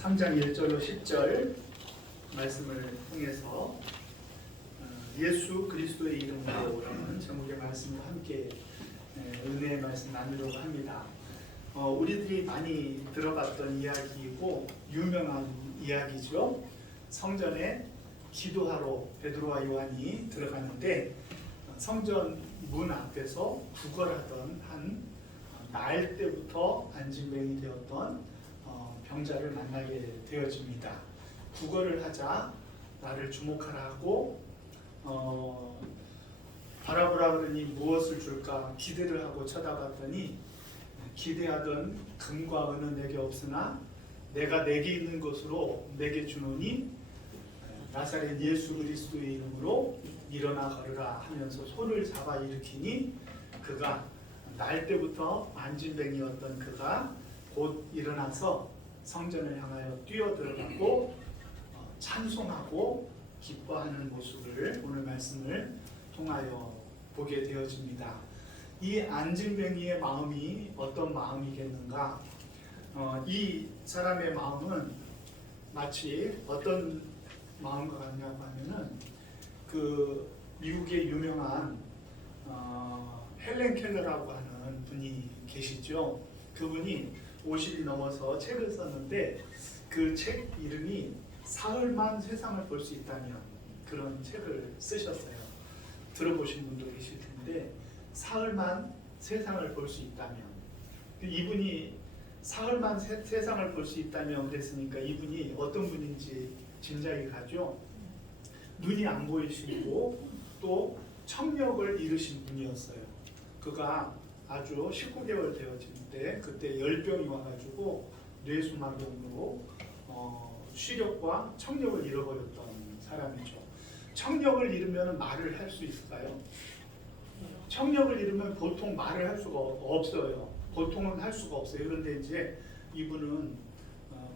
3장 1절로 10절 말씀을 통해서 예수 그리스도의 이름으로라는 제목의 말씀과 함께 은혜의 말씀 나누려고 합니다. 우리들이 많이 들어봤던 이야기이고 유명한 이야기죠. 성전에 기도하러 베드로와 요한이 들어가는데 성전 문 앞에서 구걸하던 한 나흘 때부터 안진뱅이 되었던 병자를 만나게 되어집니다. 구걸을 하자 나를 주목하라 하고 바라보라 그러니 무엇을 줄까 기대를 하고 쳐다봤더니 기대하던 금과 은은 내게 없으나 내가 내게 있는 것으로 내게 주노니 나사렛 예수 그리스도의 이름으로 일어나 걸으라 하면서 손을 잡아 일으키니 그가 날 때부터 안진뱅이였던 그가 곧 일어나서 성전을 향하여 뛰어들어가고 찬송하고 기뻐하는 모습을 오늘 말씀을 통하여 보게 되어집니다. 이 안진뱅이의 마음이 어떤 마음이겠는가? 이 사람의 마음은 마치 어떤 마음과 같냐고 하면은 그 미국의 유명한 헬렌 켈러라고 하는 분이 계시죠. 그분이 50이 넘어서 책을 썼는데 그 책 이름이 사흘만 세상을 볼 수 있다면 그런 책을 쓰셨어요. 들어보신 분도 계실 텐데 사흘만 세상을 볼 수 있다면 이분이 사흘만 세상을 볼 수 있다면 그랬으니까 이분이 어떤 분인지 짐작이 가죠. 눈이 안 보이시고 또 청력을 잃으신 분이었어요. 그가 아주 19개월 되어질 때 그때 열병이 와가지고 뇌수막염으로 시력과 청력을 잃어버렸던 사람이죠. 청력을 잃으면 말을 할 수 있을까요? 청력을 잃으면 보통 말을 할 수가 없어요. 보통은 할 수가 없어요. 그런데 이제 이분은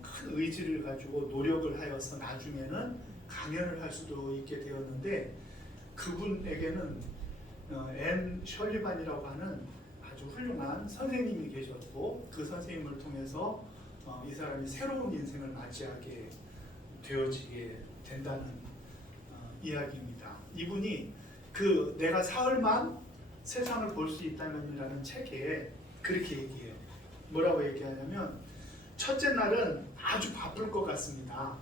큰 의지를 가지고 노력을 하여서 나중에는 강연을 할 수도 있게 되었는데 그분에게는 앤 셜리반이라고 하는 아주 훌륭한 선생님이 계셨고 그 선생님을 통해서 이 사람이 새로운 인생을 맞이하게 되어지게 된다는 이야기입니다. 이분이 그 내가 사흘만 세상을 볼 수 있다면이라는 책에 그렇게 얘기해요. 뭐라고 얘기하냐면 첫째 날은 아주 바쁠 것 같습니다.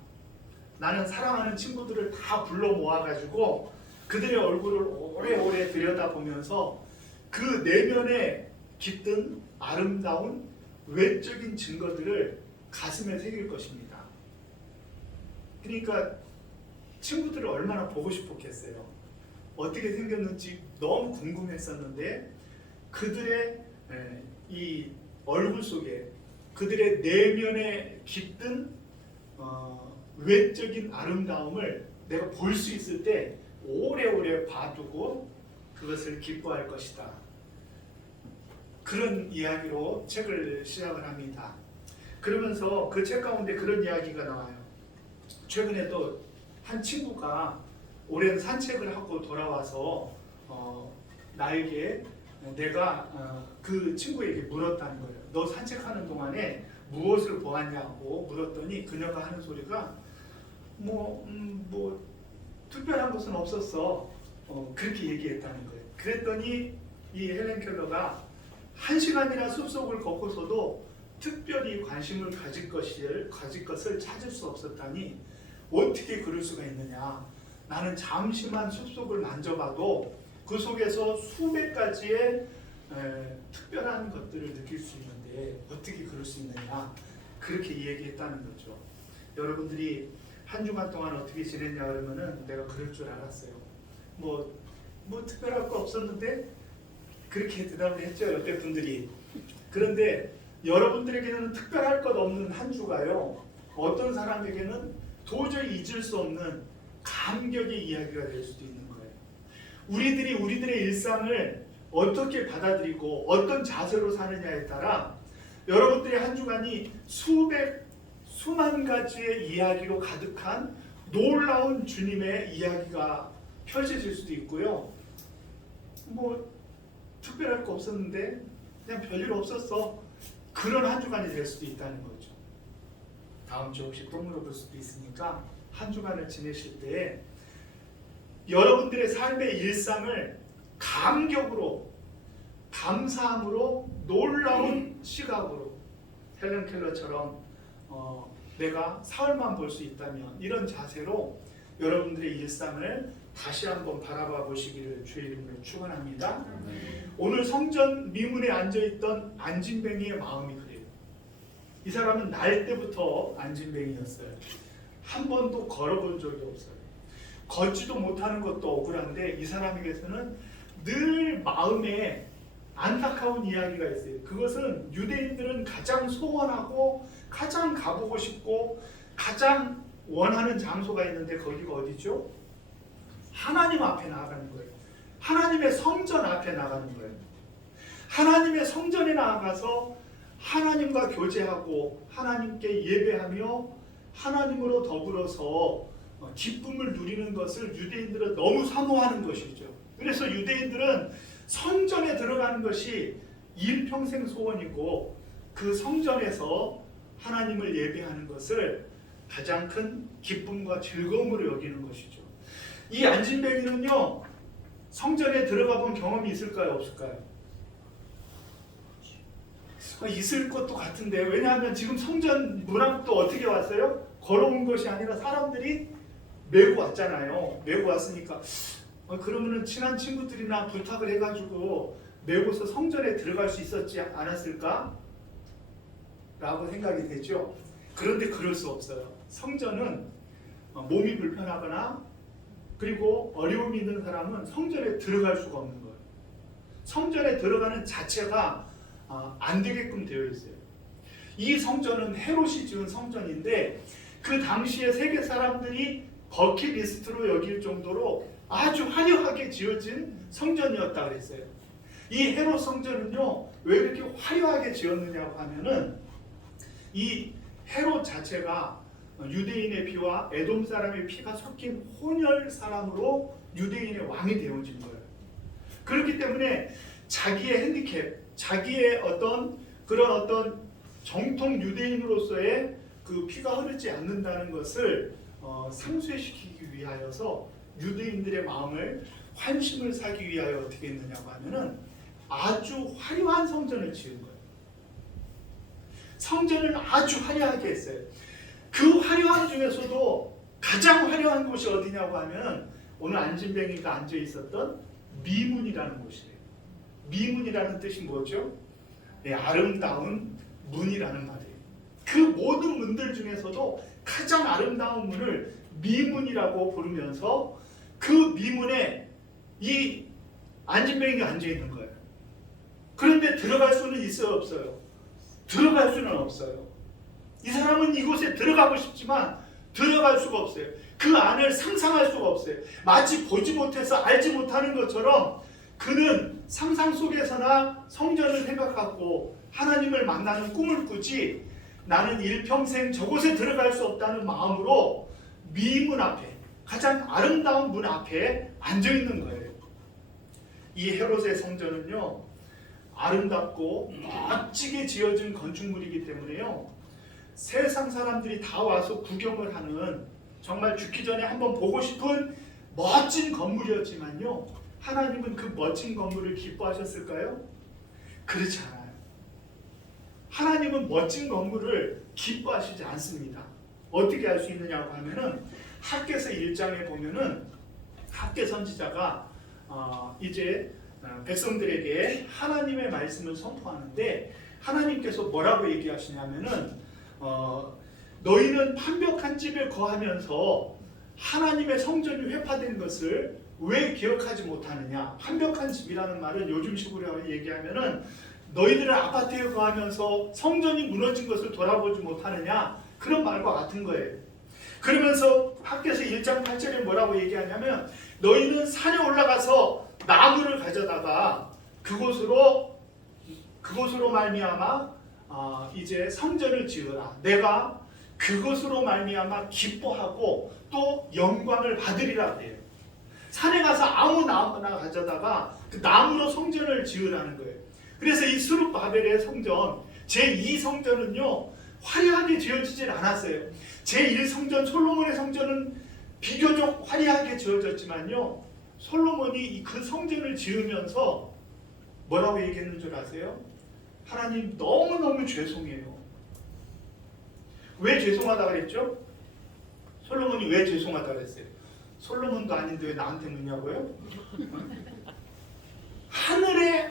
나는 사랑하는 친구들을 다 불러 모아가지고 그들의 얼굴을 오래오래 들여다보면서 그 내면에 깃든 아름다운 외적인 증거들을 가슴에 새길 것입니다. 그러니까 친구들을 얼마나 보고 싶었겠어요. 어떻게 생겼는지 너무 궁금했었는데 그들의 이 얼굴 속에 그들의 내면에 깃든 외적인 아름다움을 내가 볼 수 있을 때 오래오래 봐두고 그것을 기뻐할 것이다. 그런 이야기로 책을 시작을 합니다. 그러면서 그 책 가운데 그런 이야기가 나와요. 최근에 또 한 친구가 오랜 산책을 하고 돌아와서 나에게 내가 그 친구에게 물었다는 거예요. 너 산책하는 동안에 무엇을 보았냐고 물었더니 그녀가 하는 소리가 뭐 특별한 것은 없었어. 그렇게 얘기했다는 거예요. 그랬더니 이 헬렌 켈러가 1시간이나 숲속을 걷고서도 특별히 관심을 가질 것을 찾을 수 없었다니 어떻게 그럴 수가 있느냐. 나는 잠시만 숲속을 만져봐도 그 속에서 수백 가지의 특별한 것들을 느낄 수 있는데 어떻게 그럴 수 있느냐. 그렇게 얘기했다는 거죠. 여러분들이 한 주간 동안 어떻게 지냈냐 그러면은 내가 그럴 줄 알았어요. 뭐 특별할 거 없었는데 그렇게 대답을 했죠. 옆에 분들이. 그런데 여러분들에게는 특별할 것 없는 한 주가요. 어떤 사람에게는 도저히 잊을 수 없는 감격의 이야기가 될 수도 있는 거예요. 우리들이 우리들의 일상을 어떻게 받아들이고 어떤 자세로 사느냐에 따라 여러분들의 한 주간이 수만 가지의 이야기로 가득한 놀라운 주님의 이야기가 펼쳐질 수도 있고요. 특별할 거 없었는데 그냥 별일 없었어. 그런 한 주간이 될 수도 있다는 거죠. 다음 주 혹시 또 물어볼 수도 있으니까 한 주간을 지내실 때 여러분들의 삶의 일상을 감격으로, 감사함으로, 놀라운 시각으로 헬렌 켈러처럼 내가 사흘만 볼 수 있다면 이런 자세로 여러분들의 일상을 다시 한번 바라봐 보시기를 주의 이름으로 축원합니다. 오늘 성전 미문에 앉아있던 안진뱅이의 마음이 그래요. 이 사람은 날 때부터 안진뱅이였어요. 한 번도 걸어본 적이 없어요. 걷지도 못하는 것도 억울한데 이 사람에게서는 늘 마음에 안타까운 이야기가 있어요. 그것은 유대인들은 가장 소원하고 가장 가보고 싶고 가장 원하는 장소가 있는데 거기가 어디죠? 하나님 앞에 나아가는 거예요. 하나님의 성전 앞에 나가는 거예요. 하나님의 성전에 나아가서 하나님과 교제하고 하나님께 예배하며 하나님으로 더불어서 기쁨을 누리는 것을 유대인들은 너무 사모하는 것이죠. 그래서 유대인들은 성전에 들어가는 것이 일평생 소원이고 그 성전에서 하나님을 예배하는 것을 가장 큰 기쁨과 즐거움으로 여기는 것이죠. 이 안진뱅이는요, 성전에 들어가 본 경험이 있을까요? 없을까요? 있을 것도 같은데, 왜냐하면 지금 성전 문 앞도 어떻게 왔어요? 걸어온 것이 아니라 사람들이 메고 왔잖아요. 메고 왔으니까 그러면은 친한 친구들이나 부탁을 해가지고 메고서 성전에 들어갈 수 있었지 않았을까? 라고 생각이 되죠. 그런데 그럴 수 없어요. 성전은 몸이 불편하거나 그리고 어려움이 있는 사람은 성전에 들어갈 수가 없는 거예요. 성전에 들어가는 자체가 안 되게끔 되어 있어요. 이 성전은 헤롯이 지은 성전인데 그 당시에 세계 사람들이 버킷리스트로 여길 정도로 아주 화려하게 지어진 성전이었다 그랬어요. 이 헤롯 성전은요, 왜 이렇게 화려하게 지었느냐고 하면은 이 헤롯 자체가 유대인의 피와 에돔 사람의 피가 섞인 혼혈 사람으로 유대인의 왕이 되어진 거예요. 그렇기 때문에 자기의 핸디캡, 자기의 그런 정통 유대인으로서의 그 피가 흐르지 않는다는 것을 상쇄시키기 위하여서 유대인들의 마음을 환심을 사기 위하여 어떻게 했느냐고 하면은 아주 화려한 성전을 지은 거예요. 성전을 아주 화려하게 했어요. 그 화려한 중에서도 가장 화려한 곳이 어디냐고 하면 오늘 안진뱅이가 앉아 있었던 미문이라는 곳이에요. 미문이라는 뜻이 뭐죠? 네, 아름다운 문이라는 말이에요. 그 모든 문들 중에서도 가장 아름다운 문을 미문이라고 부르면서 그 미문에 이 안진뱅이가 앉아 있는 거예요. 그런데 들어갈 수는 있어요, 없어요? 들어갈 수는 없어요. 이 사람은 이곳에 들어가고 싶지만 들어갈 수가 없어요. 그 안을 상상할 수가 없어요. 마치 보지 못해서 알지 못하는 것처럼 그는 상상 속에서나 성전을 생각하고 하나님을 만나는 꿈을 꾸지 나는 일평생 저곳에 들어갈 수 없다는 마음으로 미문 앞에, 가장 아름다운 문 앞에 앉아있는 거예요. 이 헤롯의 성전은요, 아름답고 멋지게 지어진 건축물이기 때문에요, 세상 사람들이 다 와서 구경을 하는 정말 죽기 전에 한번 보고 싶은 멋진 건물이었지만요, 하나님은 그 멋진 건물을 기뻐하셨을까요? 그렇지 않아요. 하나님은 멋진 건물을 기뻐하시지 않습니다. 어떻게 알 수 있느냐고 하면은 학개서 1장에 보면은 학개 선지자가 이제 백성들에게 하나님의 말씀을 선포하는데 하나님께서 뭐라고 얘기하시냐면은 너희는 판벽한 집에 거하면서 하나님의 성전이 회파된 것을 왜 기억하지 못하느냐. 판벽한 집이라는 말은 요즘식으로 얘기하면은 너희들은 아파트에 거하면서 성전이 무너진 것을 돌아보지 못하느냐, 그런 말과 같은 거예요. 그러면서 학개서 1장 8절에 뭐라고 얘기하냐면 너희는 산에 올라가서 나무를 가져다가 그곳으로 말미암아 이제 성전을 지으라. 내가 그것으로 말미암아 기뻐하고 또 영광을 받으리라 그래요. 산에 가서 아무 나무나 가져다가 그 나무로 성전을 지으라는 거예요. 그래서 이 스룹바벨의 성전, 제2성전은요 화려하게 지어지질 않았어요. 제1성전 솔로몬의 성전은 비교적 화려하게 지어졌지만요, 솔로몬이 그 성전을 지으면서 뭐라고 얘기했는 줄 아세요? 하나님 너무너무 죄송해요. 왜 죄송하다 그랬죠? 솔로몬이 왜 죄송하다 그랬어요? 솔로몬도 아닌데 왜 나한테 묻냐고요? 하늘의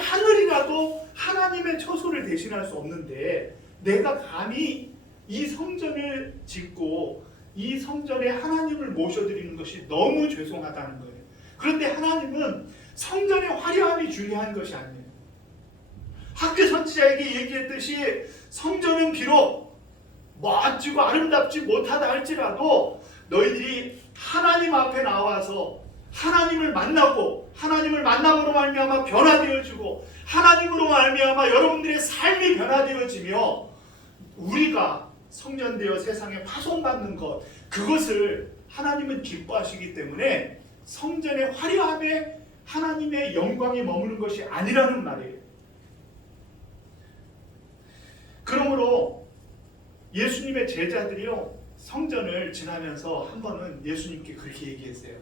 하늘이라도 하나님의 처소를 대신할 수 없는데 내가 감히 이 성전을 짓고 이 성전에 하나님을 모셔드리는 것이 너무 죄송하다는 거예요. 그런데 하나님은 성전의 화려함이 중요한 것이 아니에요. 학교 선지자에게 얘기했듯이 성전은 비록 멋지고 아름답지 못하다 할지라도 너희들이 하나님 앞에 나와서 하나님을 만나고 하나님을 만남으로 말미암아 변화되어지고 하나님으로 말미암아 여러분들의 삶이 변화되어지며 우리가 성전되어 세상에 파송받는 것, 그것을 하나님은 기뻐하시기 때문에 성전의 화려함에 하나님의 영광이 머무는 것이 아니라는 말이에요. 그러므로 예수님의 제자들이요, 성전을 지나면서 한 번은 예수님께 그렇게 얘기했어요.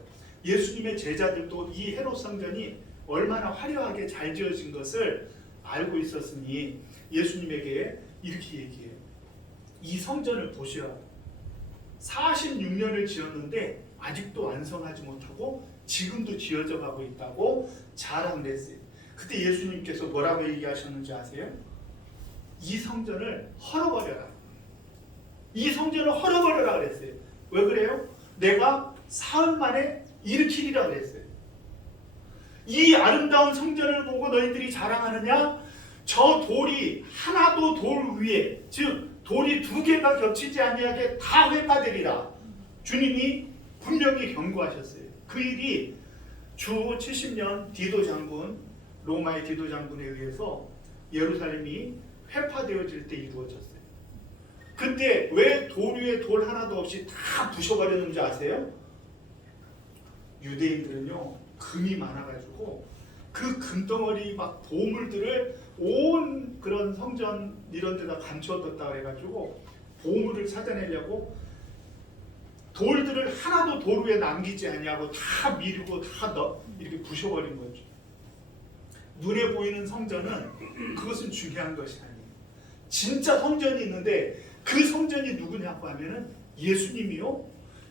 예수님의 제자들도 이 헤롯 성전이 얼마나 화려하게 잘 지어진 것을 알고 있었으니 예수님에게 이렇게 얘기해요. 이 성전을 보시라. 46년을 지었는데 아직도 완성하지 못하고 지금도 지어져 가고 있다고 자랑을 했어요. 그때 예수님께서 뭐라고 얘기하셨는지 아세요? 이 성전을 헐어버려라. 이 성전을 헐어버려라 그랬어요. 왜 그래요? 내가 사흘 만에 일으키리라 그랬어요. 이 아름다운 성전을 보고 너희들이 자랑하느냐? 저 돌이 하나도 돌 위에, 즉 돌이 두 개가 겹치지 아니하게 다 회파되리라. 주님이 분명히 경고하셨어요. 그 일이 주 70년 디도 장군, 로마의 디도 장군에 의해서 예루살렘이 회파되어질 때 이루어졌어요. 그때 왜 돌 위에 돌 하나도 없이 다 부셔버렸는지 아세요? 유대인들은요, 금이 많아가지고 그 금덩어리 막 보물들을 온 그런 성전 이런 데다 감춰뒀다 그래가지고 보물을 찾아내려고 돌들을 하나도 돌 위에 남기지 아니하고 다 미루고 다 이렇게 부셔버린 거죠. 눈에 보이는 성전은 그것은 중요한 것이 아니에요. 진짜 성전이 있는데 그 성전이 누구냐고 하면은 예수님이요.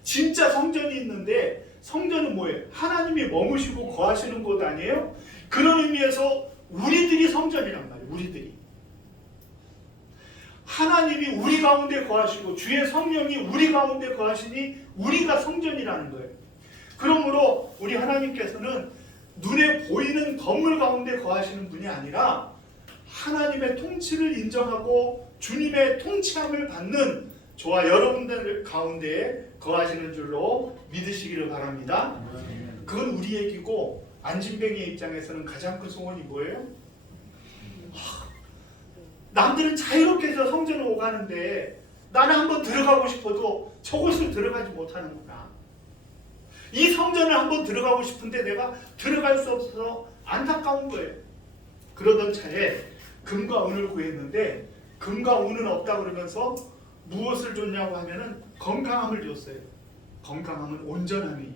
진짜 성전이 있는데 성전은 뭐예요? 하나님이 머무시고 거하시는 곳 아니에요? 그런 의미에서 우리들이 성전이란 말이에요. 우리들이. 하나님이 우리 가운데 거하시고 주의 성령이 우리 가운데 거하시니 우리가 성전이라는 거예요. 그러므로 우리 하나님께서는 눈에 보이는 건물 가운데 거하시는 분이 아니라 하나님의 통치를 인정하고 주님의 통치함을 받는 저와 여러분들 가운데 거하시는 줄로 믿으시기를 바랍니다. 그건 우리 얘기고 안진뱅이의 입장에서는 가장 큰 소원이 뭐예요? 남들은 자유롭게 해서 성전을 오가는데 나는 한번 들어가고 싶어도 저곳을 들어가지 못하는구나. 이 성전을 한번 들어가고 싶은데 내가 들어갈 수 없어서 안타까운 거예요. 그러던 차에 금과 은을 구했는데 금과 은은 없다 그러면서 무엇을 줬냐고 하면은 건강함을 줬어요. 건강함은 온전함이.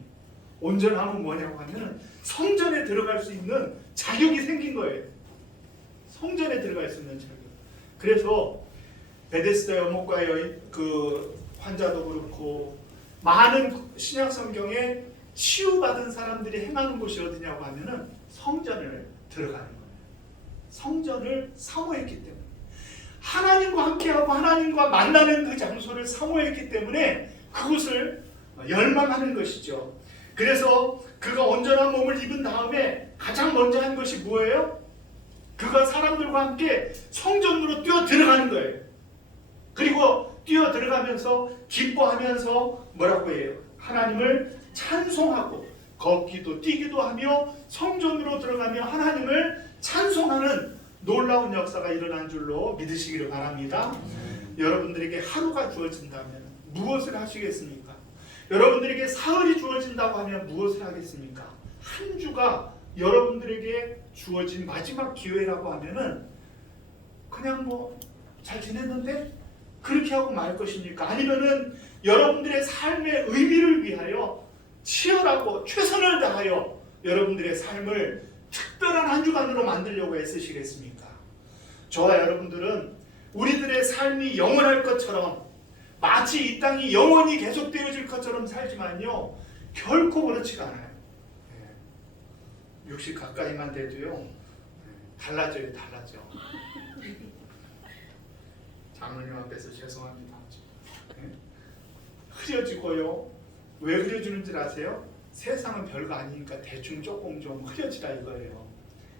온전함은 뭐냐고 하면은 성전에 들어갈 수 있는 자격이 생긴 거예요. 성전에 들어갈 수 있는 자격. 그래서 베데스다 연못가의 그 환자도 그렇고 많은 신약 성경에 치유받은 사람들이 행하는 곳이 어디냐고 하면은 성전을 들어가는 거예요. 성전을 사모했기 때문에. 하나님과 함께하고 하나님과 만나는 그 장소를 사모했기 때문에 그곳을 열망하는 것이죠. 그래서 그가 온전한 몸을 입은 다음에 가장 먼저 한 것이 뭐예요? 그가 사람들과 함께 성전으로 뛰어 들어가는 거예요. 그리고 뛰어 들어가면서 기뻐하면서 뭐라고 해요? 하나님을 찬송하고 걷기도 뛰기도 하며 성전으로 들어가며 하나님을 찬송하는 놀라운 역사가 일어난 줄로 믿으시기를 바랍니다. 여러분들에게 하루가 주어진다면 무엇을 하시겠습니까? 여러분들에게 사흘이 주어진다고 하면 무엇을 하겠습니까? 한 주가 여러분들에게 주어진 마지막 기회라고 하면은 그냥 뭐 잘 지냈는데 그렇게 하고 말 것입니까? 아니면은 여러분들의 삶의 의미를 위하여 치열하고 최선을 다하여 여러분들의 삶을 특별한 한 주간으로 만들려고 애쓰시겠습니까? 저와 여러분들은 우리들의 삶이 영원할 것처럼 마치 이 땅이 영원히 계속되어질 것처럼 살지만요, 결코 그렇지가 않아요. 예. 60 가까이만 돼도요, 달라져요. 장로님 앞에서 죄송합니다. 예? 흐려지고요. 왜 흐려지는 줄 아세요? 세상은 별거 아니니까 대충 조금 좀 흐려지라 이거예요.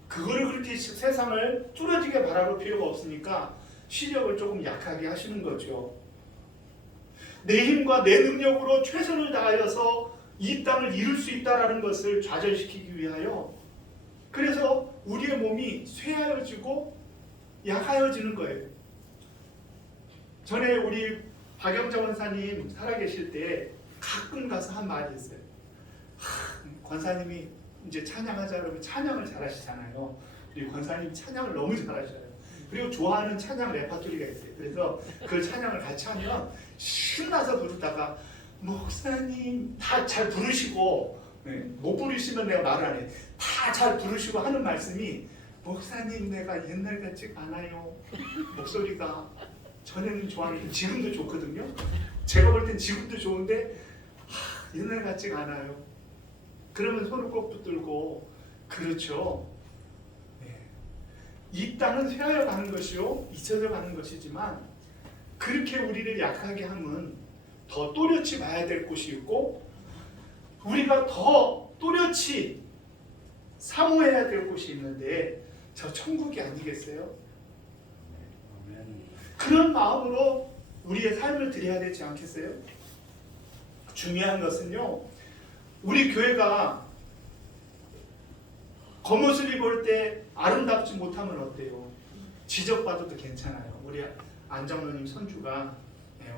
그거를 그렇게 세상을 뚫어지게 바라볼 필요가 없으니까 시력을 조금 약하게 하시는 거죠. 내 힘과 내 능력으로 최선을 다하여서 이 땅을 이룰 수 있다는 것을 좌절시키기 위하여, 그래서 우리의 몸이 쇠하여지고 약하여지는 거예요. 전에 우리 박영자 권사님 살아계실 때 가끔 가서 한 말이 있어요. 권사님이 이제 찬양하자 그러면 찬양을 잘하시잖아요. 우리 권사님 찬양을 너무 잘하셔요. 그리고 좋아하는 찬양 레파토리가 있어요. 그래서 그 찬양을 같이 하면 신나서 부르다가 목사님 다 잘 부르시고, 못 부르시면 내가 말을 안 해. 다 잘 부르시고 하는 말씀이, 목사님 내가 옛날 같지가 않아요. 목소리가 전에는 좋았는데 지금도 좋거든요. 제가 볼 땐 지금도 좋은데 옛날 같지가 않아요. 그러면 손을 꼭 붙들고, 그렇죠. 이 땅은 쇠하여 가는 것이요, 잊혀져 가는 것이지만 그렇게 우리를 약하게 하면 더 또렷이 봐야 될 곳이 있고, 우리가 더 또렷이 사모해야 될 곳이 있는데 저 천국이 아니겠어요? 그런 마음으로 우리의 삶을 드려야 되지 않겠어요? 중요한 것은요, 우리 교회가 겉모습이 볼 때 아름답지 못하면 어때요? 지적받아도 괜찮아요. 우리 안장로님 손주가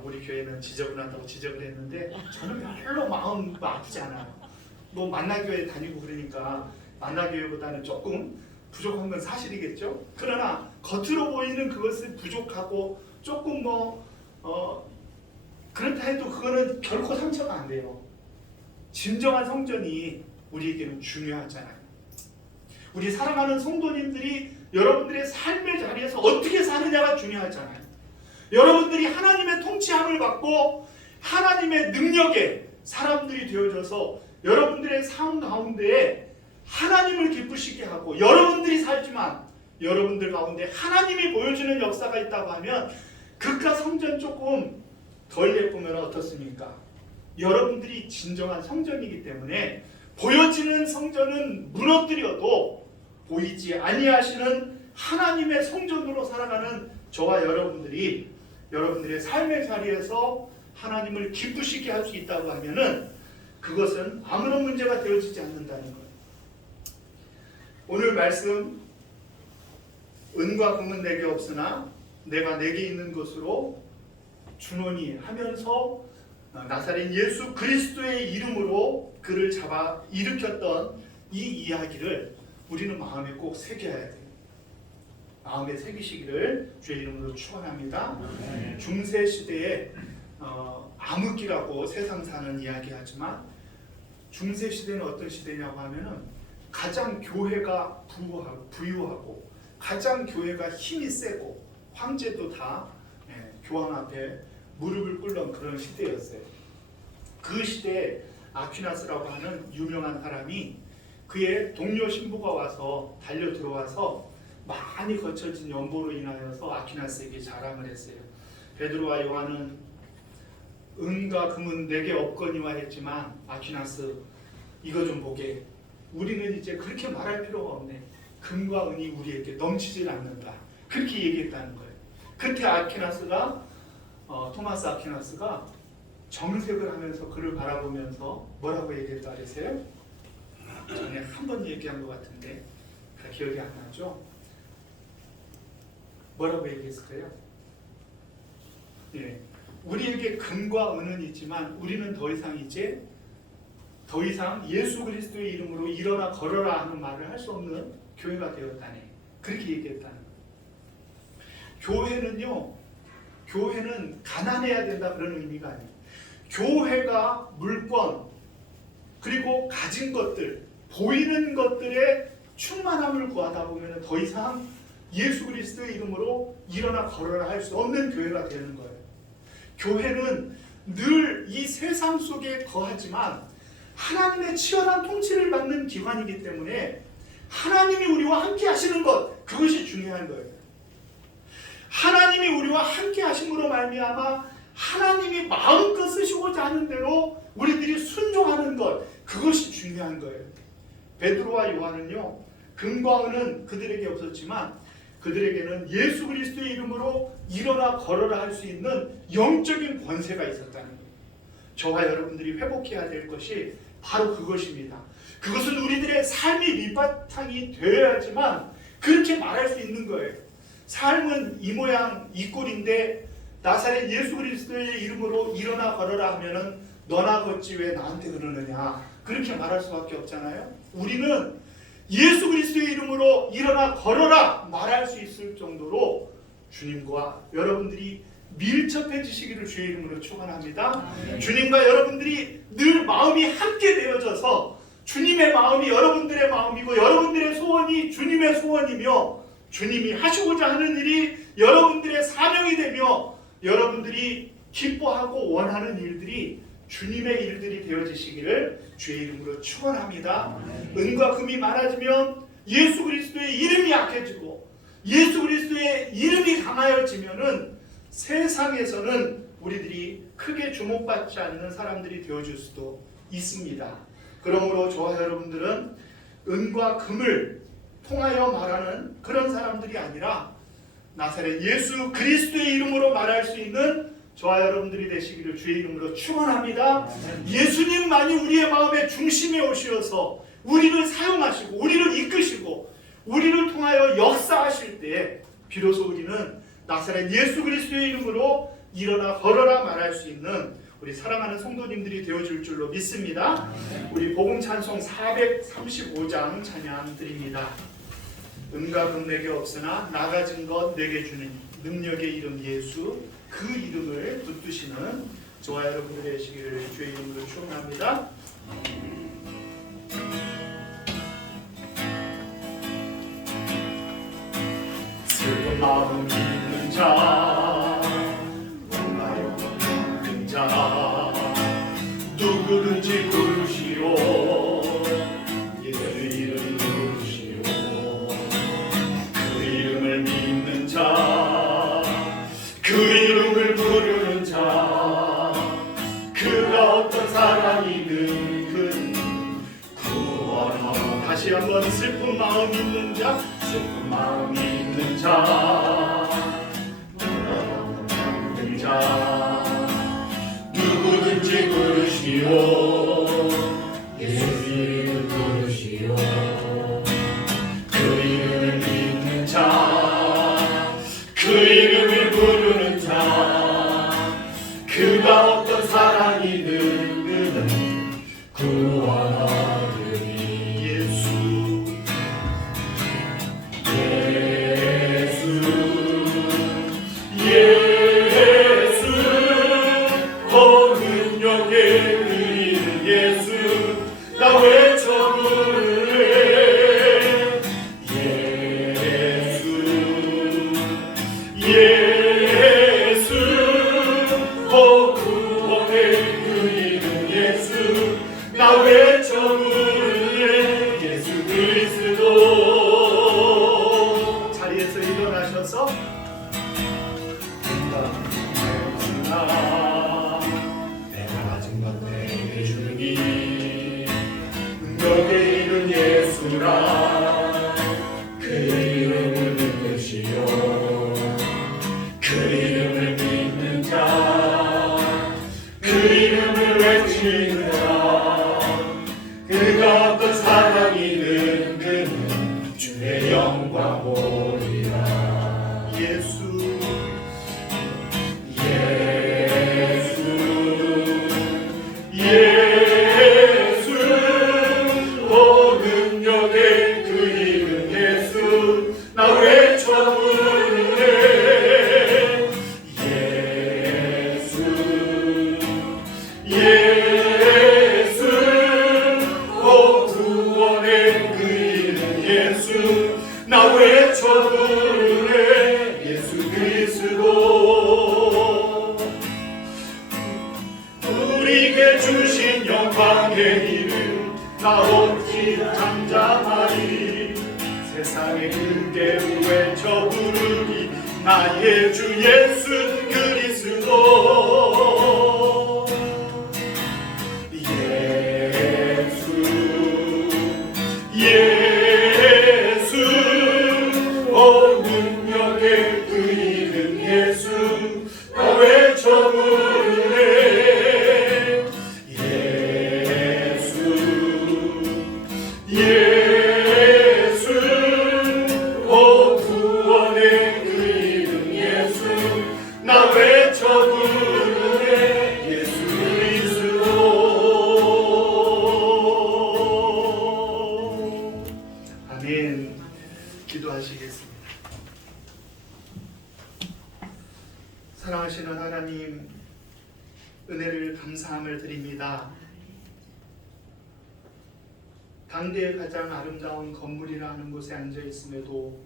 우리 교회는 지적을 한다고 지적을 했는데 저는 별로 마음 아프지 않아요. 뭐 만나교회 다니고 그러니까 만나교회보다는 조금 부족한 건 사실이겠죠. 그러나 겉으로 보이는 그것은 부족하고 조금 그렇다 해도 그거는 결코 상처가 안 돼요. 진정한 성전이 우리에게는 중요하잖아요. 우리 사랑하는 성도님들이 여러분들의 삶의 자리에서 어떻게 사느냐가 중요하잖아요. 여러분들이 하나님의 통치함을 받고 하나님의 능력에 사람들이 되어져서 여러분들의 삶 가운데에 하나님을 기쁘시게 하고, 여러분들이 살지만 여러분들 가운데 하나님이 보여주는 역사가 있다고 하면 그깟 성전 조금 덜 예쁘면 어떻습니까? 여러분들이 진정한 성전이기 때문에 보여지는 성전은 무너뜨려도 보이지 아니하시는 하나님의 성전으로 살아가는 저와 여러분들이 여러분들의 삶의 자리에서 하나님을 기쁘시게 할 수 있다고 하면은 그것은 아무런 문제가 되어지지 않는다는 거예요. 오늘 말씀, 은과 금은 내게 없으나 내가 내게 있는 것으로 주노니 하면서 나사렛 예수 그리스도의 이름으로 그를 잡아 일으켰던 이 이야기를 우리는 마음에 꼭 새겨야 돼요. 마음에 새기시기를 주의 이름으로 축원합니다. 중세 시대에 암흑기라고 세상 사는 이야기하지만, 중세 시대는 어떤 시대냐고 하면은 가장 교회가 부유하고 가장 교회가 힘이 세고 황제도 다 교황 앞에 무릎을 꿇는 그런 시대였어요. 그 시대에 아퀴나스라고 하는 유명한 사람이 그의 동료 신부가 와서 달려 들어와서 많이 거쳐진 연보로 인하여서 아퀴나스에게 자랑을 했어요. 베드로와 요한은 은과 금은 내게 없거니와 했지만, 아퀴나스 이거 좀 보게, 우리는 이제 그렇게 말할 필요가 없네. 금과 은이 우리에게 넘치질 않는다. 그렇게 얘기했다는 거예요. 그때 아퀴나스가 토마스 아퀴나스가 정색을 하면서 그를 바라보면서 뭐라고 얘기했다 그랬어요? 전에 한 번 얘기한 것 같은데 기억이 안 나죠? 뭐라고 얘기했을까요? 우리에게 금과 은은 있지만 우리는 더 이상 예수 그리스도의 이름으로 일어나 걸어라 하는 말을 할 수 없는 교회가 되었다네. 그렇게 얘기했다는 거예요. 교회는 가난해야 된다 그런 의미가 아니에요. 교회가 물권 그리고 가진 것들, 보이는 것들에 충만함을 구하다 보면 더 이상 예수 그리스도의 이름으로 일어나 걸어라 할 수 없는 교회가 되는 거예요. 교회는 늘 이 세상 속에 거하지만 하나님의 치열한 통치를 받는 기관이기 때문에 하나님이 우리와 함께 하시는 것, 그것이 중요한 거예요. 하나님이 우리와 함께 하심으로 말미암아 하나님이 마음껏 쓰시고자 하는 대로 우리들이 순종하는 것, 그것이 중요한 거예요. 베드로와 요한은요, 금과 은은 그들에게 없었지만 그들에게는 예수 그리스도의 이름으로 일어나 걸어라 할 수 있는 영적인 권세가 있었다는 거예요. 저와 여러분들이 회복해야 될 것이 바로 그것입니다. 그것은 우리들의 삶이 밑바탕이 되어야지만 그렇게 말할 수 있는 거예요. 삶은 이 모양 이 꼴인데 나사렛 예수 그리스도의 이름으로 일어나 걸어라 하면은 너나 걷지 왜 나한테 그러느냐, 그렇게 말할 수밖에 없잖아요. 우리는 예수 그리스도의 이름으로 일어나 걸어라 말할 수 있을 정도로 주님과 여러분들이 밀접해지시기를 주의 이름으로 축원합니다. 주님과 여러분들이 늘 마음이 함께 되어져서 주님의 마음이 여러분들의 마음이고 여러분들의 소원이 주님의 소원이며 주님이 하시고자 하는 일이 여러분들의 사명이 되며 여러분들이 기뻐하고 원하는 일들이 주님의 일들이 되어지시기를 주의 이름으로 축원합니다. 은과 금이 많아지면 예수 그리스도의 이름이 약해지고 예수 그리스도의 이름이 강하여지면은 세상에서는 우리들이 크게 주목받지 않는 사람들이 되어줄 수도 있습니다. 그러므로 저와 여러분들은 은과 금을 통하여 말하는 그런 사람들이 아니라 나사렛 예수 그리스도의 이름으로 말할 수 있는 저와 여러분들이 되시기를 주의 이름으로 축원합니다. 예수님만이 우리의 마음의 중심에 오시어서 우리를 사용하시고 우리를 이끄시고 우리를 통하여 역사하실 때 비로소 우리는 나사렛 예수 그리스도의 이름으로 일어나 걸어라 말할 수 있는 우리 사랑하는 성도님들이 되어줄 줄로 믿습니다. 우리 복음 찬송 435장 찬양 드립니다. 은과 금 내게 없으나 나 가진 것 내게 주는 능력의 이름 예수, 그 이름을 붙드시는 저와 여러분들의 되시기를 주의 이름으로 축원합니다. 슬픈 마음 있는 자, 뭔가요 없는 자, 누구든지 부르시오. 예수의 이름 부르시오. 그 이름을 믿는 자, 그 이름을 부르는 자, 그가 어떤 사랑이든 구원하오. 다시 한번 슬픈 마음 있는 자, 슬픈 마음 있는 자, 없는 자, 누구든지 부르시오. 예수 이름을 부르시오. 그 이름을 믿는 자, 그 이름을 부르는 자, 그가 어떤 사랑이든 그는 구원하리니. 예수, 구원의 왕의 이름 나 오직 잠잠하리. 세상의 그대를 외쳐 부르리. 나의 주 예수 그리스도. 예수 온 능력의 그 이름 예수 나 외쳐 부르네. 예수 온 구원의 그 이름 예수 나 외쳐 부르네. 예수 그리스도. 아멘. 기도하시겠습니다. 사랑하시는 하나님, 은혜를 감사함을 드립니다. 당대의 가장 아름다운 건물이라는 곳에 앉아 있음에도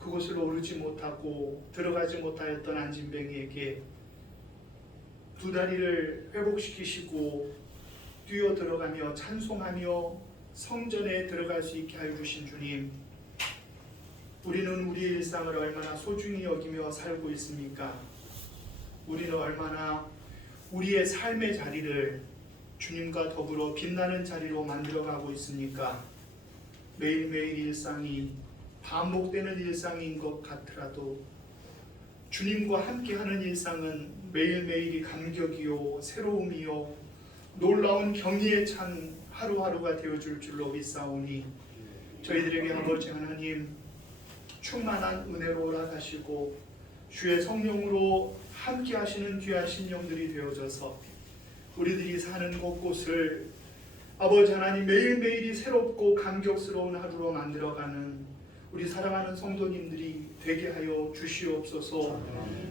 그곳을 오르지 못하고 들어가지 못하였던 안진뱅이에게 두 다리를 회복시키시고 뛰어 들어가며 찬송하며 성전에 들어갈 수 있게 하여 주신 주님, 우리는 우리의 일상을 얼마나 소중히 여기며 살고 있습니까? 우리는 얼마나 우리의 삶의 자리를 주님과 더불어 빛나는 자리로 만들어가고 있습니까? 매일매일 일상이 반복되는 일상인 것 같더라도 주님과 함께하는 일상은 매일매일이 감격이요 새로움이요 놀라운 경의에 찬 하루하루가 되어줄 줄로 믿사오니 저희들에게 아버지 하나님 충만한 은혜로 허락하시고 주의 성령으로 함께하시는 귀한 심령들이 되어져서 우리들이 사는 곳곳을 아버지 하나님 매일매일이 새롭고 감격스러운 하루로 만들어가는 우리 사랑하는 성도님들이 되게 하여 주시옵소서.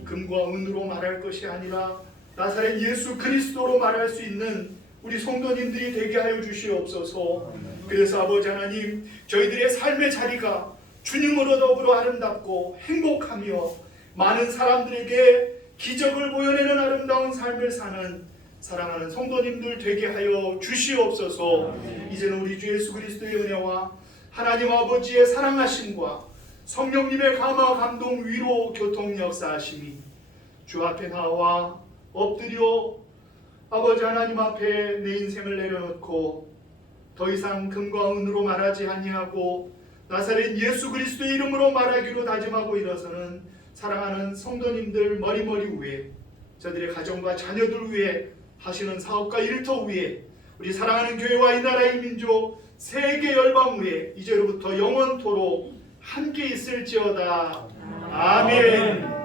금과 은으로 말할 것이 아니라 나사렛 예수 그리스도로 말할 수 있는 우리 성도님들이 되게 하여 주시옵소서. 그래서 아버지 하나님 저희들의 삶의 자리가 주님으로 더불어 아름답고 행복하며 많은 사람들에게 기적을 보여내는 아름다운 삶을 사는 사랑하는 성도님들 되게 하여 주시옵소서. 이제는 우리 주 예수 그리스도의 은혜와 하나님 아버지의 사랑하심과 성령님의 감화 감동 위로 교통 역사하심이 주 앞에 나와 엎드려 아버지 하나님 앞에 내 인생을 내려놓고 더 이상 금과 은으로 말하지 아니하고 나사렛 예수 그리스도의 이름으로 말하기로 다짐하고 일어서는 사랑하는 성도님들 머리머리 위에 저들의 가정과 자녀들 위에 하시는 사업과 일터 위에 우리 사랑하는 교회와 이 나라의 민족 세계 열방 위에 이제로부터 영원토록 함께 있을지어다. 아멘.